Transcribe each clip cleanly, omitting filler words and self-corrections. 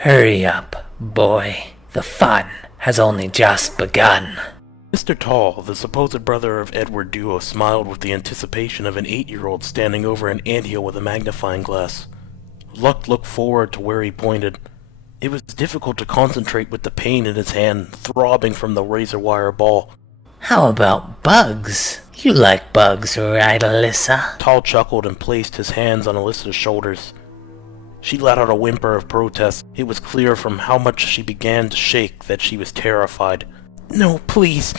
Hurry up, boy. The fun has only just begun. Mr. Tall, the supposed brother of Edward Duo, smiled with the anticipation of an 8-year-old standing over an anthill with a magnifying glass. Luck looked forward to where he pointed. It was difficult to concentrate with the pain in his hand, throbbing from the razor-wire ball. How about bugs? You like bugs, right, Alyssa? Tall chuckled and placed his hands on Alyssa's shoulders. She let out a whimper of protest. It was clear from how much she began to shake that she was terrified. "No, please!"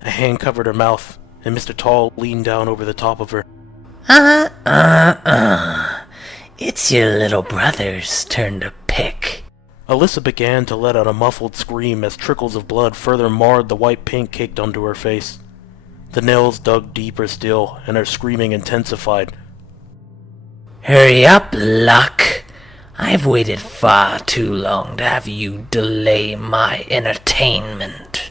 A hand covered her mouth, and Mr. Tall leaned down over the top of her. It's your little brother's turn to pick. Alyssa began to let out a muffled scream as trickles of blood further marred the white paint caked onto her face. The nails dug deeper still, and her screaming intensified. Hurry up, Luck. I've waited far too long to have you delay my entertainment.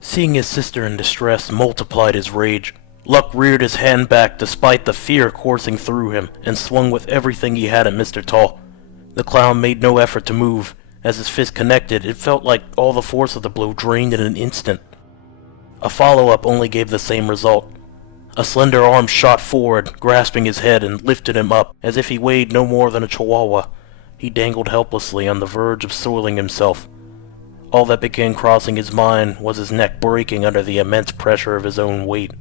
Seeing his sister in distress multiplied his rage. Luck reared his hand back despite the fear coursing through him, and swung with everything he had at Mr. Tall. The clown made no effort to move. As his fist connected, it felt like all the force of the blow drained in an instant. A follow-up only gave the same result. A slender arm shot forward, grasping his head, and lifted him up, as if he weighed no more than a chihuahua. He dangled helplessly on the verge of soiling himself. All that began crossing his mind was his neck breaking under the immense pressure of his own weight.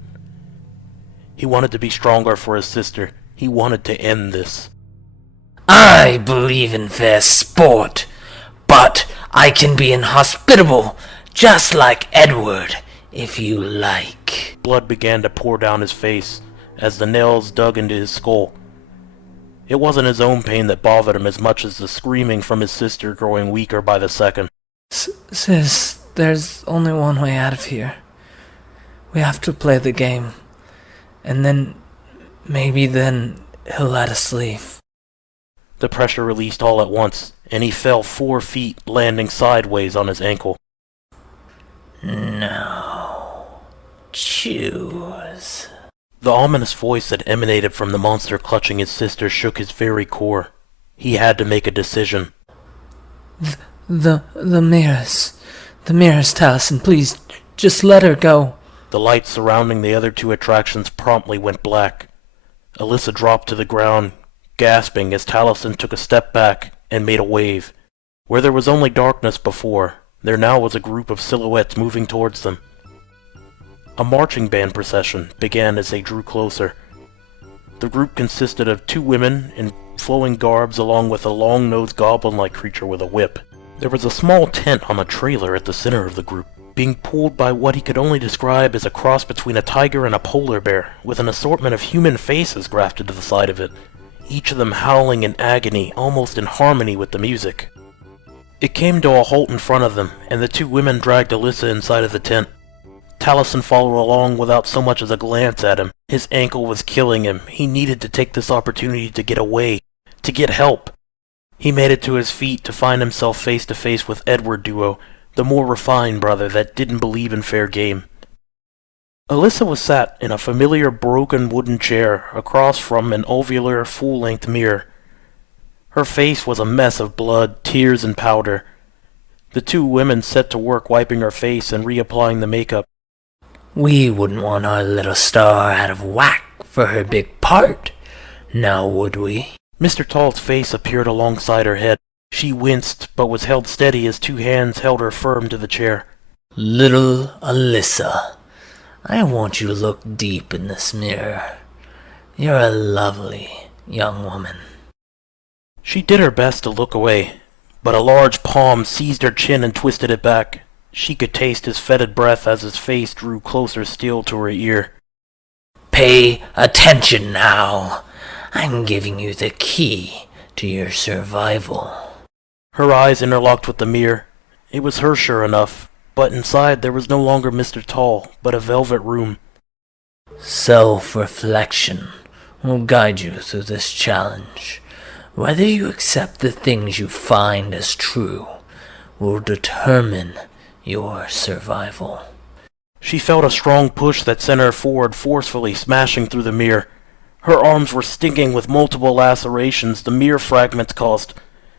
He wanted to be stronger for his sister. He wanted to end this. I believe in fair sport, but I can be inhospitable, just like Edward, if you like. Blood began to pour down his face, as the nails dug into his skull. It wasn't his own pain that bothered him as much as the screaming from his sister growing weaker by the second. Sis, there's only one way out of here. We have to play the game, and then, maybe then, he'll let us leave. The pressure released all at once, and he fell 4 feet, landing sideways on his ankle. No. Choose. The ominous voice that emanated from the monster clutching his sister shook his very core. He had to make a decision. The mirrors. The mirrors, Talison, please, just let her go. The lights surrounding the other 2 attractions promptly went black. Alyssa dropped to the ground, gasping as Talison took a step back and made a wave. Where there was only darkness before, there now was a group of silhouettes moving towards them. A marching band procession began as they drew closer. The group consisted of 2 women in flowing garbs along with a long-nosed goblin-like creature with a whip. There was a small tent on a trailer at the center of the group, being pulled by what he could only describe as a cross between a tiger and a polar bear, with an assortment of human faces grafted to the side of it, each of them howling in agony, almost in harmony with the music. It came to a halt in front of them, and the 2 women dragged Alyssa inside of the tent. Talison followed along without so much as a glance at him. His ankle was killing him. He needed to take this opportunity to get away, to get help. He made it to his feet to find himself face to face with Edward Duo, the more refined brother that didn't believe in fair game. Alyssa was sat in a familiar broken wooden chair across from an ovular full-length mirror. Her face was a mess of blood, tears, and powder. The 2 women set to work wiping her face and reapplying the makeup. We wouldn't want our little star out of whack for her big part, now would we? Mr. Tall's face appeared alongside her head. She winced, but was held steady as 2 hands held her firm to the chair. Little Alyssa, I want you to look deep in this mirror. You're a lovely young woman. She did her best to look away, but a large palm seized her chin and twisted it back. She could taste his fetid breath as his face drew closer still to her ear. Pay attention now. I'm giving you the key to your survival. Her eyes interlocked with the mirror. It was her sure enough, but inside there was no longer Mr. Tall, but a velvet room. Self-reflection will guide you through this challenge. Whether you accept the things you find as true will determine your survival. She felt a strong push that sent her forward forcefully, smashing through the mirror. Her arms were stinging with multiple lacerations the mirror fragments caused.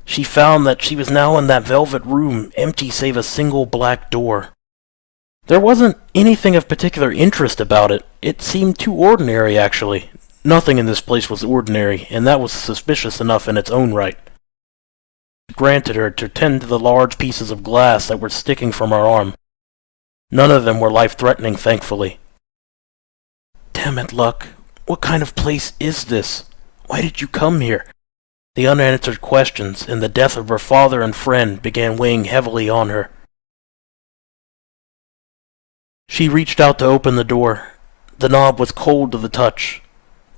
She found that she was now in that velvet room, empty save a single black door. There wasn't anything of particular interest about it. It seemed too ordinary, actually. Nothing in this place was ordinary, and that was suspicious enough in its own right. It granted her to tend to the large pieces of glass that were sticking from her arm. None of them were life-threatening, thankfully. Damn it, Luck. What kind of place is this? Why did you come here? The unanswered questions and the death of her father and friend began weighing heavily on her. She reached out to open the door. The knob was cold to the touch.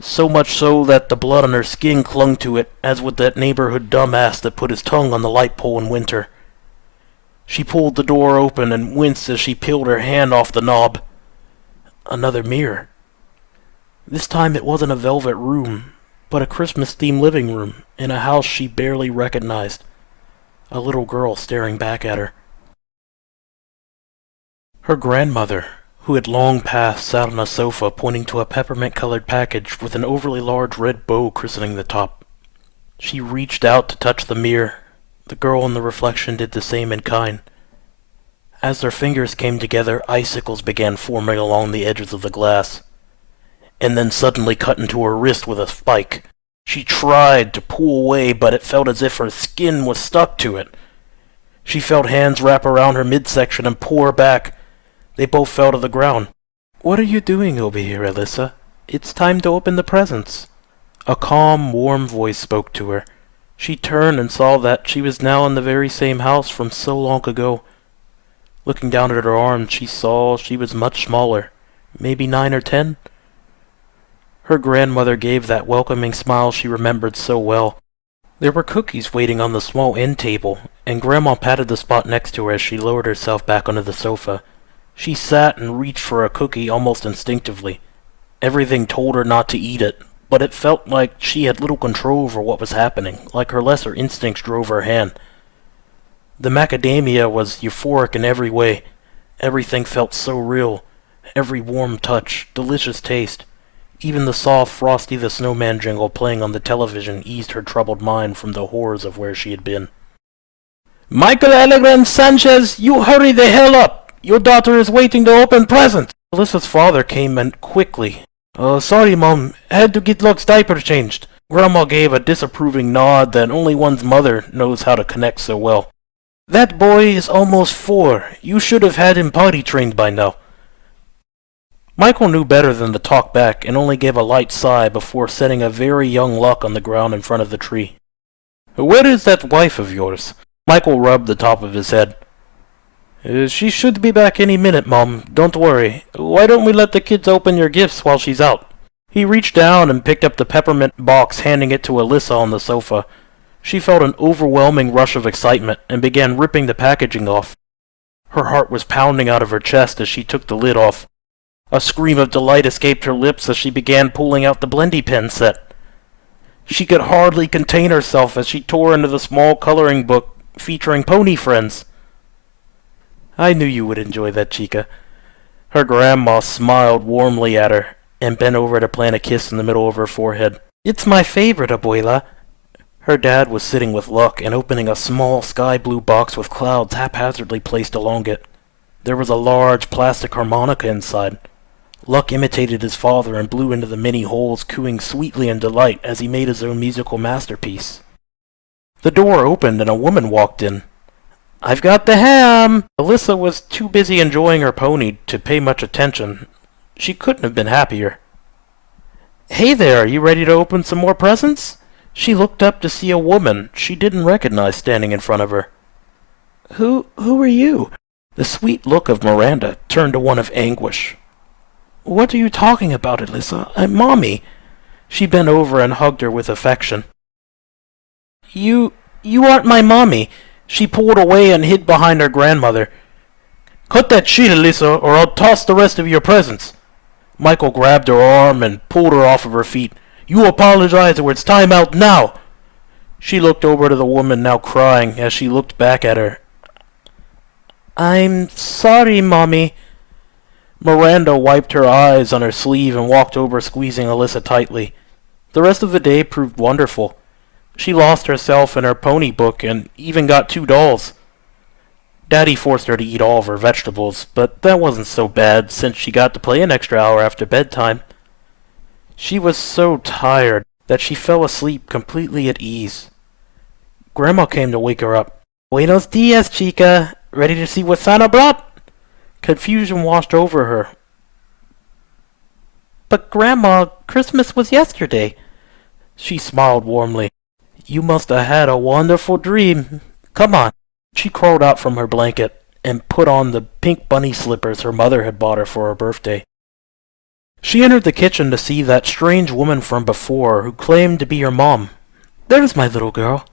So much so that the blood on her skin clung to it, as would that neighborhood dumbass that put his tongue on the light pole in winter. She pulled the door open and winced as she peeled her hand off the knob. Another mirror. This time it wasn't a velvet room, but a Christmas-themed living room in a house she barely recognized. A little girl staring back at her. Her grandmother, who had long passed, sat on a sofa pointing to a peppermint-colored package with an overly large red bow christening the top. She reached out to touch the mirror. The girl in the reflection did the same in kind. As their fingers came together, icicles began forming along the edges of the glass, and then suddenly cut into her wrist with a spike. She tried to pull away, but it felt as if her skin was stuck to it. She felt hands wrap around her midsection and pull her back. They both fell to the ground. "What are you doing over here, Alyssa? It's time to open the presents." A calm, warm voice spoke to her. She turned and saw that she was now in the very same house from so long ago. Looking down at her arms, she saw she was much smaller, maybe 9 or 10. Her grandmother gave that welcoming smile she remembered so well. There were cookies waiting on the small end table, and Grandma patted the spot next to her as she lowered herself back onto the sofa. She sat and reached for a cookie almost instinctively. Everything told her not to eat it, but it felt like she had little control over what was happening, like her lesser instincts drove her hand. The macadamia was euphoric in every way. Everything felt so real. Every warm touch, delicious taste. Even the soft Frosty the Snowman jingle playing on the television eased her troubled mind from the horrors of where she had been. "Michael Allegram Sanchez, you hurry the hell up! Your daughter is waiting to open presents!" Alyssa's father came in quickly. Sorry, Mom. Had to get Luck's diaper changed." Grandma gave a disapproving nod that only one's mother knows how to connect so well. "That boy is almost 4. You should have had him potty trained by now." Michael knew better than to talk back and only gave a light sigh before setting a very young Luck on the ground in front of the tree. "Where is that wife of yours?" Michael rubbed the top of his head. She should be back any minute, Mom. Don't worry. Why don't we let the kids open your gifts while she's out?" He reached down and picked up the peppermint box, handing it to Alyssa on the sofa. She felt an overwhelming rush of excitement and began ripping the packaging off. Her heart was pounding out of her chest as she took the lid off. A scream of delight escaped her lips as she began pulling out the blendy pen set. She could hardly contain herself as she tore into the small coloring book featuring pony friends. "I knew you would enjoy that, Chica." Her grandma smiled warmly at her and bent over to plant a kiss in the middle of her forehead. "It's my favorite, Abuela." Her dad was sitting with Luck and opening a small sky-blue box with clouds haphazardly placed along it. There was a large plastic harmonica inside. Luck imitated his father and blew into the many holes, cooing sweetly in delight as he made his own musical masterpiece. The door opened and a woman walked in. "I've got the ham!" Alyssa was too busy enjoying her pony to pay much attention. She couldn't have been happier. "Hey there, are you ready to open some more presents?" She looked up to see a woman she didn't recognize standing in front of her. Who are you?" The sweet look of Miranda turned to one of anguish. "What are you talking about, Alyssa? I'm Mommy." She bent over and hugged her with affection. You aren't my Mommy." She pulled away and hid behind her grandmother. "Cut that shit, Alyssa, or I'll toss the rest of your presents." Michael grabbed her arm and pulled her off of her feet. "You apologize or it's time out now." She looked over to the woman now crying as she looked back at her. "I'm sorry, Mommy." Miranda wiped her eyes on her sleeve and walked over, squeezing Alyssa tightly. The rest of the day proved wonderful. She lost herself in her pony book and even got 2 dolls. Daddy forced her to eat all of her vegetables, but that wasn't so bad since she got to play an extra hour after bedtime. She was so tired that she fell asleep completely at ease. Grandma came to wake her up. "Buenos dias, chica. Ready to see what Santa brought?" Confusion washed over her. "But Grandma, Christmas was yesterday." She smiled warmly. "You must have had a wonderful dream. Come on." She crawled out from her blanket and put on the pink bunny slippers her mother had bought her for her birthday. She entered the kitchen to see that strange woman from before who claimed to be her mom. "There's my little girl.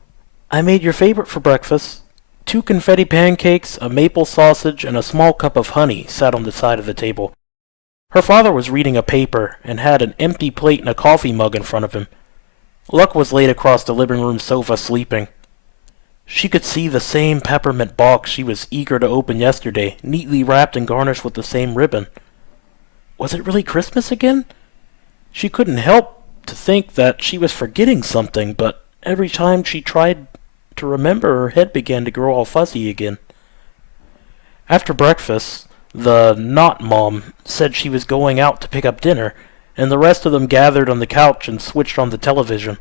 I made your favorite for breakfast." 2 confetti pancakes, a maple sausage, and a small cup of honey sat on the side of the table. Her father was reading a paper and had an empty plate and a coffee mug in front of him. Luck was laid across the living room sofa sleeping. She could see the same peppermint box she was eager to open yesterday, neatly wrapped and garnished with the same ribbon. Was it really Christmas again? She couldn't help to think that she was forgetting something, but every time she tried to remember, her head began to grow all fuzzy again. After breakfast, the not-mom said she was going out to pick up dinner, and the rest of them gathered on the couch and switched on the television.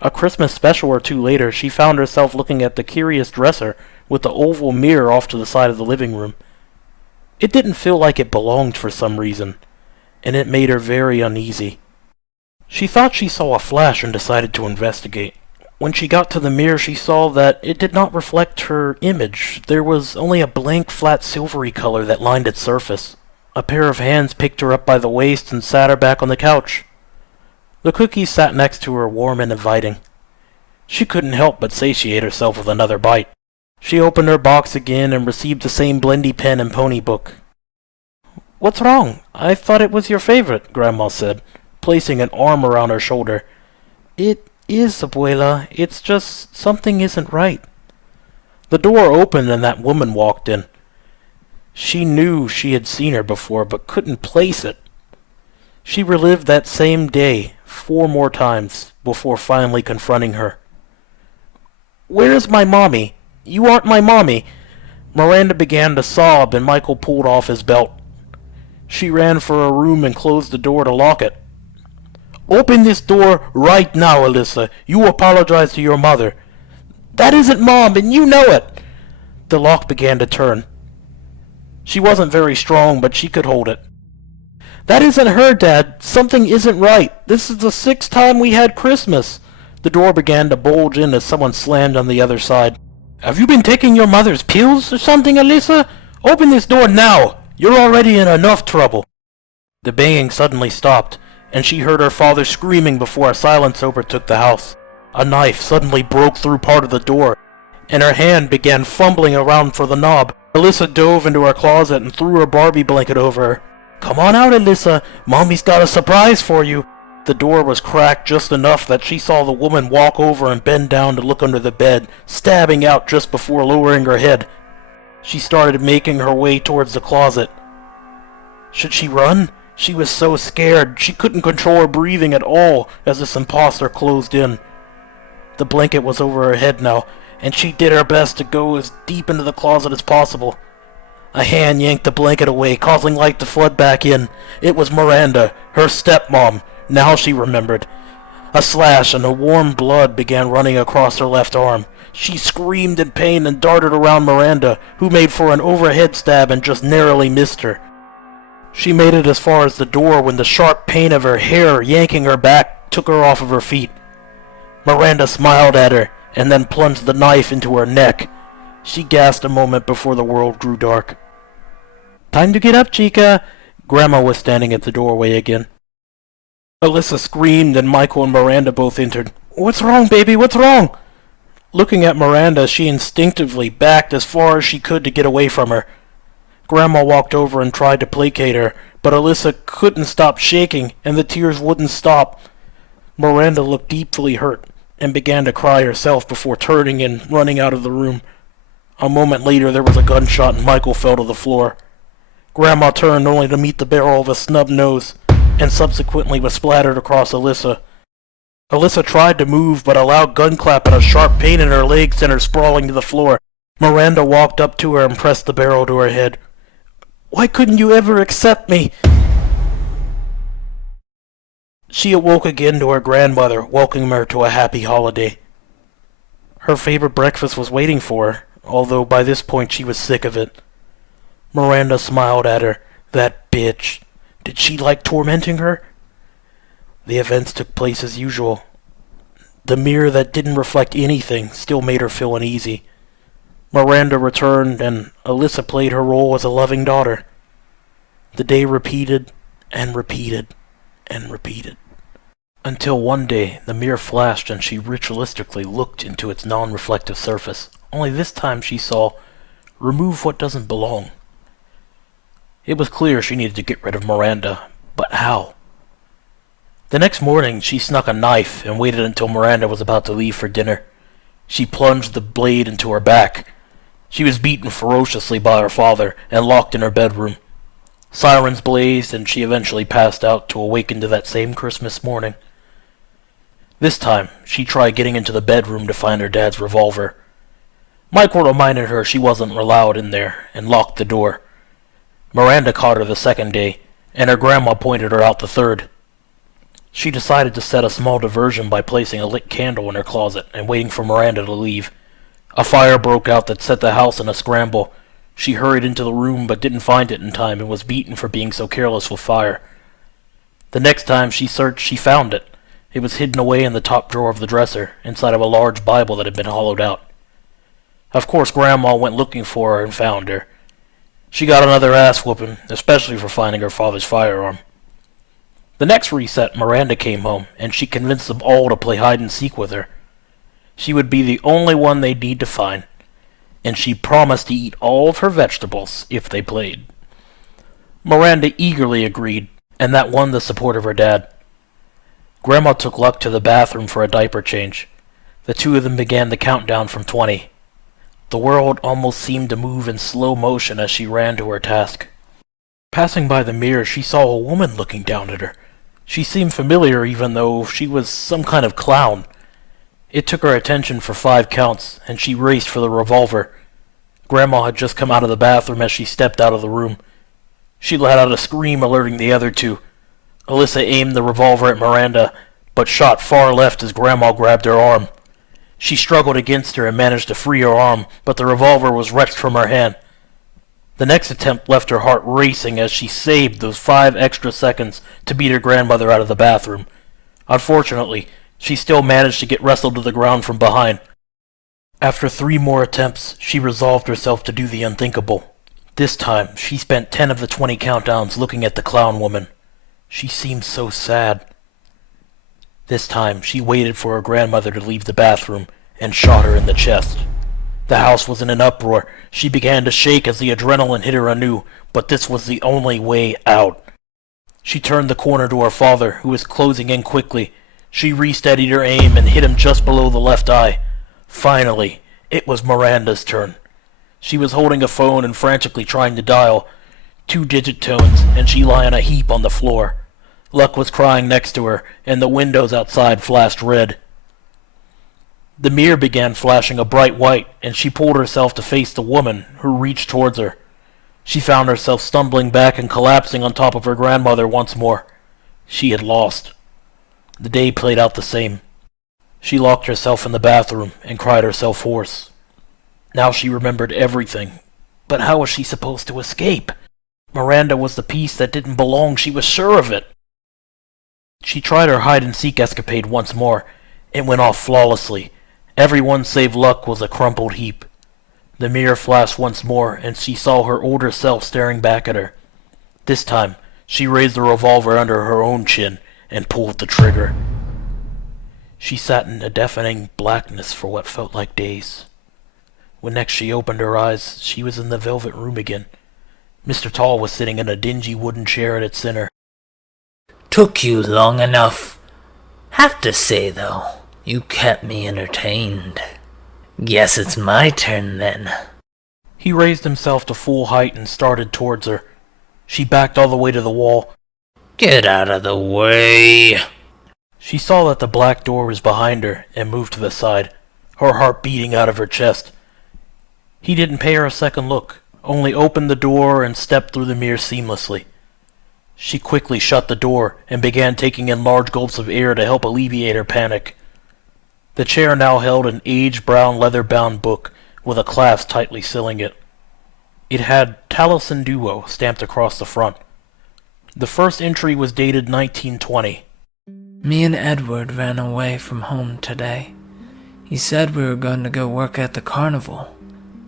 A Christmas special or 2 later, she found herself looking at the curious dresser with the oval mirror off to the side of the living room. It didn't feel like it belonged for some reason, and it made her very uneasy. She thought she saw a flash and decided to investigate. When she got to the mirror, she saw that it did not reflect her image. There was only a blank, flat, silvery color that lined its surface. A pair of hands picked her up by the waist and sat her back on the couch. The cookies sat next to her, warm and inviting. She couldn't help but satiate herself with another bite. She opened her box again and received the same blendy pen and pony book. "What's wrong? I thought it was your favorite," Grandma said, placing an arm around her shoulder. "It is, Abuela. It's just something isn't right." The door opened and that woman walked in. She knew she had seen her before, but couldn't place it. She relived that same day 4 more times before finally confronting her. "Where's my mommy? You aren't my mommy." Miranda began to sob and Michael pulled off his belt. She ran for her room and closed the door to lock it. "Open this door right now, Alyssa. You apologize to your mother." "That isn't Mom, and you know it." The lock began to turn. She wasn't very strong, but she could hold it. "That isn't her, Dad. Something isn't right. This is the 6th time we had Christmas." The door began to bulge in as someone slammed on the other side. "Have you been taking your mother's pills or something, Alyssa? Open this door now. You're already in enough trouble." The banging suddenly stopped, and she heard her father screaming before a silence overtook the house. A knife suddenly broke through part of the door, and her hand began fumbling around for the knob. Alyssa dove into her closet and threw her Barbie blanket over her. "Come on out, Alyssa. Mommy's got a surprise for you." The door was cracked just enough that she saw the woman walk over and bend down to look under the bed, stabbing out just before lowering her head. She started making her way towards the closet. Should she run? She was so scared she couldn't control her breathing at all as this imposter closed in. The blanket was over her head now, and she did her best to go as deep into the closet as possible. A hand yanked the blanket away, causing light to flood back in. It was Miranda, her stepmom. Now she remembered. A slash and the warm blood began running across her left arm. She screamed in pain and darted around Miranda, who made for an overhead stab and just narrowly missed her. She made it as far as the door when the sharp pain of her hair yanking her back took her off of her feet. Miranda smiled at her and then plunged the knife into her neck. She gasped a moment before the world grew dark. "Time to get up, chica." Grandma was standing at the doorway again. Alyssa screamed and Michael and Miranda both entered. "What's wrong, baby? What's wrong?" Looking at Miranda, she instinctively backed as far as she could to get away from her. Grandma walked over and tried to placate her, but Alyssa couldn't stop shaking and the tears wouldn't stop. Miranda looked deeply hurt and began to cry herself before turning and running out of the room. A moment later there was a gunshot and Michael fell to the floor. Grandma turned only to meet the barrel of a snub nose, and subsequently was splattered across Alyssa. Alyssa tried to move, but a loud gun clap and a sharp pain in her leg sent her sprawling to the floor. Miranda walked up to her and pressed the barrel to her head. "Why couldn't you ever accept me?" She awoke again to her grandmother, welcoming her to a happy holiday. Her favorite breakfast was waiting for her, although by this point she was sick of it. Miranda smiled at her. That bitch. Did she like tormenting her? The events took place as usual. The mirror that didn't reflect anything still made her feel uneasy. Miranda returned, and Alyssa played her role as a loving daughter. The day repeated, and repeated, and repeated. Until one day, the mirror flashed and she ritualistically looked into its non-reflective surface. Only this time she saw, "Remove what doesn't belong." It was clear she needed to get rid of Miranda, but how? The next morning, she snuck a knife and waited until Miranda was about to leave for dinner. She plunged the blade into her back. She was beaten ferociously by her father and locked in her bedroom. Sirens blazed, and she eventually passed out to awaken to that same Christmas morning. This time, she tried getting into the bedroom to find her dad's revolver. Michael reminded her she wasn't allowed in there and locked the door. Miranda caught her the second day, and her grandma pointed her out the third. She decided to set a small diversion by placing a lit candle in her closet and waiting for Miranda to leave. A fire broke out that set the house in a scramble. She hurried into the room but didn't find it in time and was beaten for being so careless with fire. The next time she searched, she found it. It was hidden away in the top drawer of the dresser, inside of a large Bible that had been hollowed out. Of course, Grandma went looking for her and found her. She got another ass-whooping, especially for finding her father's firearm. The next reset, Miranda came home, and she convinced them all to play hide-and-seek with her. She would be the only one they'd need to find, and she promised to eat all of her vegetables if they played. Miranda eagerly agreed, and that won the support of her dad. Grandma took Luck to the bathroom for a diaper change. The two of them began the countdown from 20. The world almost seemed to move in slow motion as she ran to her task. Passing by the mirror, she saw a woman looking down at her. She seemed familiar even though she was some kind of clown. It took her attention for 5 counts, and she raced for the revolver. Grandma had just come out of the bathroom as she stepped out of the room. She let out a scream, alerting the other two. Alyssa aimed the revolver at Miranda, but shot far left as Grandma grabbed her arm. She struggled against her and managed to free her arm, but the revolver was wrenched from her hand. The next attempt left her heart racing as she saved those 5 extra seconds to beat her grandmother out of the bathroom. Unfortunately, she still managed to get wrestled to the ground from behind. After 3 more attempts, she resolved herself to do the unthinkable. This time, she spent 10 of the 20 countdowns looking at the clown woman. She seemed so sad. This time, she waited for her grandmother to leave the bathroom and shot her in the chest. The house was in an uproar. She began to shake as the adrenaline hit her anew, but this was the only way out. She turned the corner to her father, who was closing in quickly. She resteadied her aim and hit him just below the left eye. Finally, it was Miranda's turn. She was holding a phone and frantically trying to dial. 2-digit tones, and she lay on a heap on the floor. Luck was crying next to her, and the windows outside flashed red. The mirror began flashing a bright white, and she pulled herself to face the woman, who reached towards her. She found herself stumbling back and collapsing on top of her grandmother once more. She had lost. The day played out the same. She locked herself in the bathroom and cried herself hoarse. Now she remembered everything. But how was she supposed to escape? Miranda was the piece that didn't belong, she was sure of it. She tried her hide-and-seek escapade once more. It went off flawlessly. Everyone save Luck was a crumpled heap. The mirror flashed once more, and she saw her older self staring back at her. This time, she raised the revolver under her own chin and pulled the trigger. She sat in a deafening blackness for what felt like days. When next she opened her eyes, she was in the velvet room again. Mr. Tall was sitting in a dingy wooden chair at its center. Took you long enough. Have to say, though, you kept me entertained. Guess it's my turn then. He raised himself to full height and started towards her. She backed all the way to the wall. Get out of the way. She saw that the black door was behind her and moved to the side, her heart beating out of her chest. He didn't pay her a second look, only opened the door and stepped through the mirror seamlessly. She quickly shut the door and began taking in large gulps of air to help alleviate her panic. The chair now held an aged brown leather-bound book with a clasp tightly sealing it. It had Talison Duo stamped across the front. The first entry was dated 1920. Me and Edward ran away from home today. He said we were going to go work at the carnival.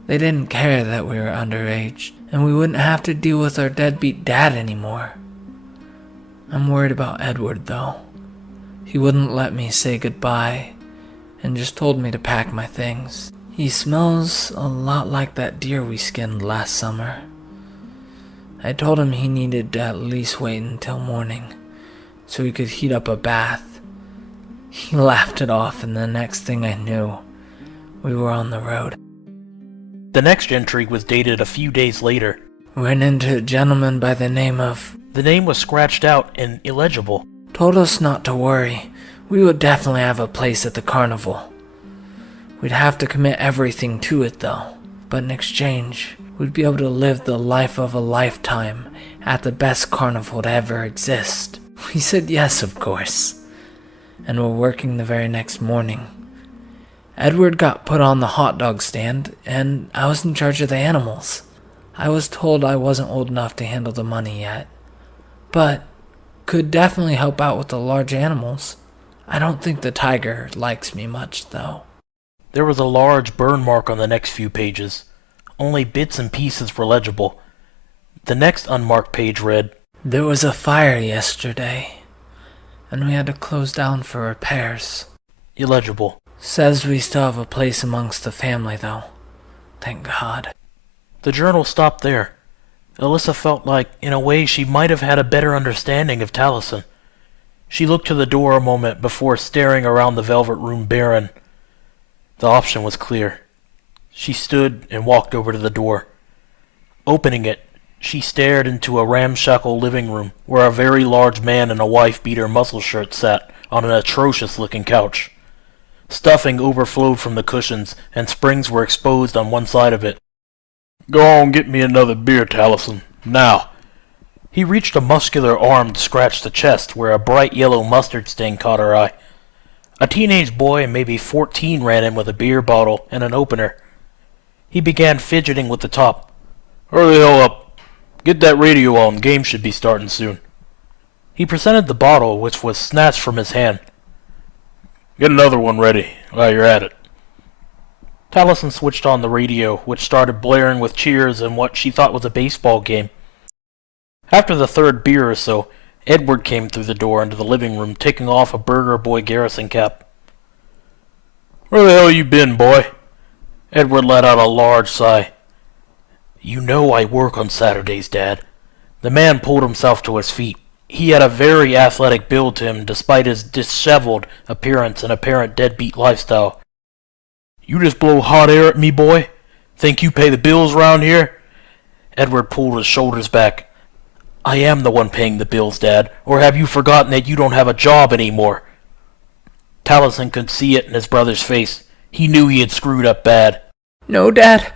They didn't care that we were underage, and we wouldn't have to deal with our deadbeat dad anymore. I'm worried about Edward, though. He wouldn't let me say goodbye, and just told me to pack my things. He smells a lot like that deer we skinned last summer. I told him he needed to at least wait until morning, so he could heat up a bath. He laughed it off, and the next thing I knew, we were on the road. The next entry was dated a few days later. Ran into a gentleman by the name of... The name was scratched out and illegible. Told us not to worry. We would definitely have a place at the carnival. We'd have to commit everything to it, though. But in exchange, we'd be able to live the life of a lifetime at the best carnival to ever exist. We said yes, of course. And were working the very next morning. Edward got put on the hot dog stand, and I was in charge of the animals. I was told I wasn't old enough to handle the money yet, but could definitely help out with the large animals. I don't think the tiger likes me much, though. There was a large burn mark on the next few pages. Only bits and pieces were legible. The next unmarked page read, There was a fire yesterday, and we had to close down for repairs. Illegible. Says we still have a place amongst the family, though. Thank God. The journal stopped there. Alyssa felt like, in a way, she might have had a better understanding of Talison. She looked to the door a moment before staring around the velvet room barren. The option was clear. She stood and walked over to the door. Opening it, she stared into a ramshackle living room where a very large man in a wife-beater muscle shirt sat on an atrocious-looking couch. Stuffing overflowed from the cushions, and springs were exposed on one side of it. "Go on, get me another beer, Talison. Now." He reached a muscular arm to scratch the chest where a bright yellow mustard stain caught her eye. A teenage boy, maybe 14, ran in with a beer bottle and an opener. He began fidgeting with the top. "Hurry the hell up. Get that radio on. Game should be starting soon." He presented the bottle, which was snatched from his hand. "Get another one ready while you're at it." Talison switched on the radio, which started blaring with cheers and what she thought was a baseball game. After the third beer or so, Edward came through the door into the living room, taking off a Burger Boy garrison cap. "Where the hell you been, boy?" Edward let out a large sigh. "You know I work on Saturdays, Dad." The man pulled himself to his feet. He had a very athletic build to him, despite his disheveled appearance and apparent deadbeat lifestyle. "You just blow hot air at me, boy? Think you pay the bills round here?" Edward pulled his shoulders back. "I am the one paying the bills, Dad, or have you forgotten that you don't have a job anymore?" Talison could see it in his brother's face. He knew he had screwed up bad. No, Dad.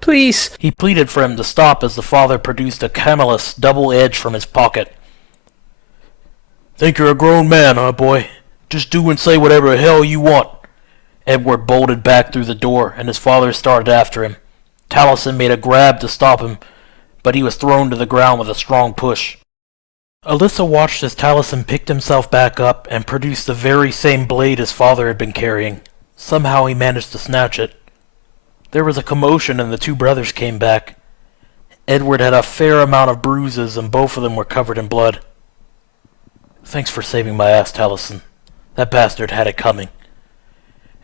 Please. He pleaded for him to stop as the father produced a Camelus double-edged from his pocket. "Think you're a grown man, huh, boy? Just do and say whatever the hell you want." Edward bolted back through the door, and his father started after him. Talison made a grab to stop him, but he was thrown to the ground with a strong push. Alyssa watched as Talison picked himself back up and produced the very same blade his father had been carrying. Somehow he managed to snatch it. There was a commotion and the two brothers came back. Edward had a fair amount of bruises and both of them were covered in blood. "Thanks for saving my ass, Talison. That bastard had it coming."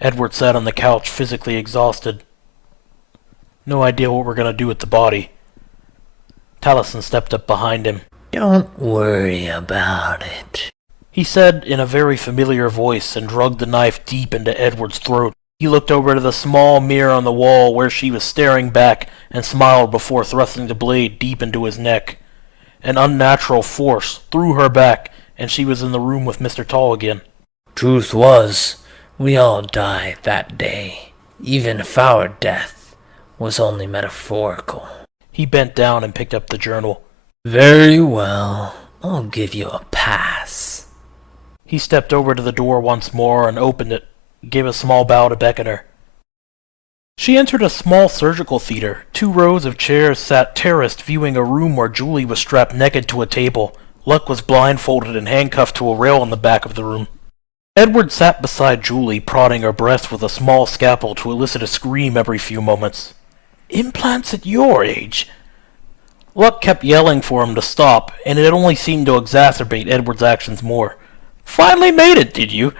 Edward sat on the couch, physically exhausted. "No idea what we're going to do with the body." Talison stepped up behind him. Don't worry about it, he said in a very familiar voice and drugged the knife deep into Edward's throat. He looked over to the small mirror on the wall where she was staring back and smiled before thrusting the blade deep into his neck. An unnatural force threw her back, and she was in the room with Mr. Tall again. Truth was, we all died that day, even if our death was only metaphorical. He bent down and picked up the journal. Very well, I'll give you a pass. He stepped over to the door once more and opened it, gave a small bow to beckon her. She entered a small surgical theater. 2 rows of chairs sat terraced, viewing a room where Julie was strapped naked to a table. Luck was blindfolded and handcuffed to a rail in the back of the room. Edward sat beside Julie, prodding her breast with a small scalpel to elicit a scream every few moments. Implants at your age? Luck kept yelling for him to stop, and it only seemed to exacerbate Edward's actions more. Finally made it, did you?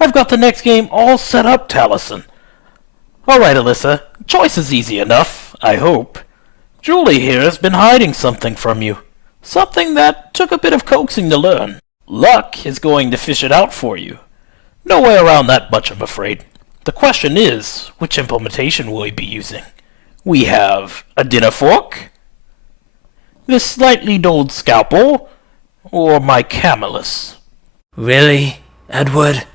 I've got the next game all set up, Talison. All right, Alyssa. Choice is easy enough, I hope. Julie here has been hiding something from you. Something that took a bit of coaxing to learn. Luck is going to fish it out for you. No way around that much, I'm afraid. The question is, which implementation will he be using? We have a dinner fork, this slightly dulled scalpel, or my camelus. Really, Edward?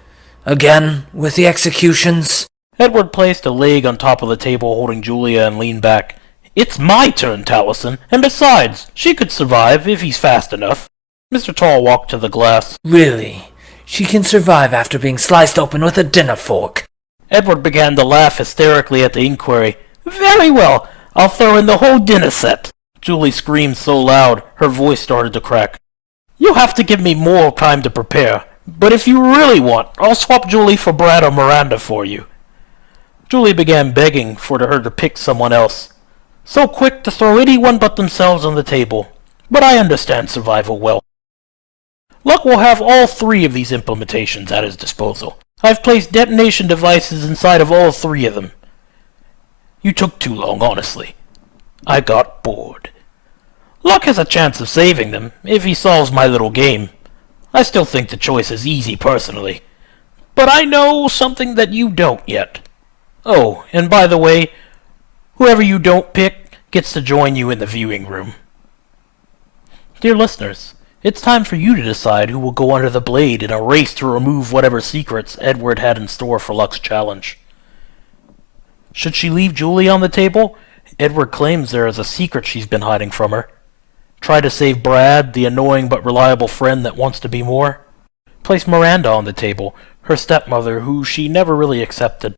Again, with the executions? Edward placed a leg on top of the table holding Julia and leaned back. It's my turn, Talison, and besides, she could survive if he's fast enough. Mr. Tall walked to the glass. Really? She can survive after being sliced open with a dinner fork? Edward began to laugh hysterically at the inquiry. Very well, I'll throw in the whole dinner set. Julie screamed so loud, her voice started to crack. You'll have to give me more time to prepare, but if you really want, I'll swap Julie for Brad or Miranda for you. Julie began begging for her to pick someone else. So quick to throw anyone but themselves on the table. But I understand survival well. Luck will have all 3 of these implementations at his disposal. I've placed detonation devices inside of all 3 of them. You took too long, honestly. I got bored. Luck has a chance of saving them, if he solves my little game. I still think the choice is easy, personally. But I know something that you don't yet. Oh, and by the way, whoever you don't pick gets to join you in the viewing room. Dear listeners, it's time for you to decide who will go under the blade in a race to remove whatever secrets Edward had in store for Luck's challenge. Should she leave Julie on the table? Edward claims there is a secret she's been hiding from her. Try to save Brad, the annoying but reliable friend that wants to be more? Place Miranda on the table, her stepmother who she never really accepted.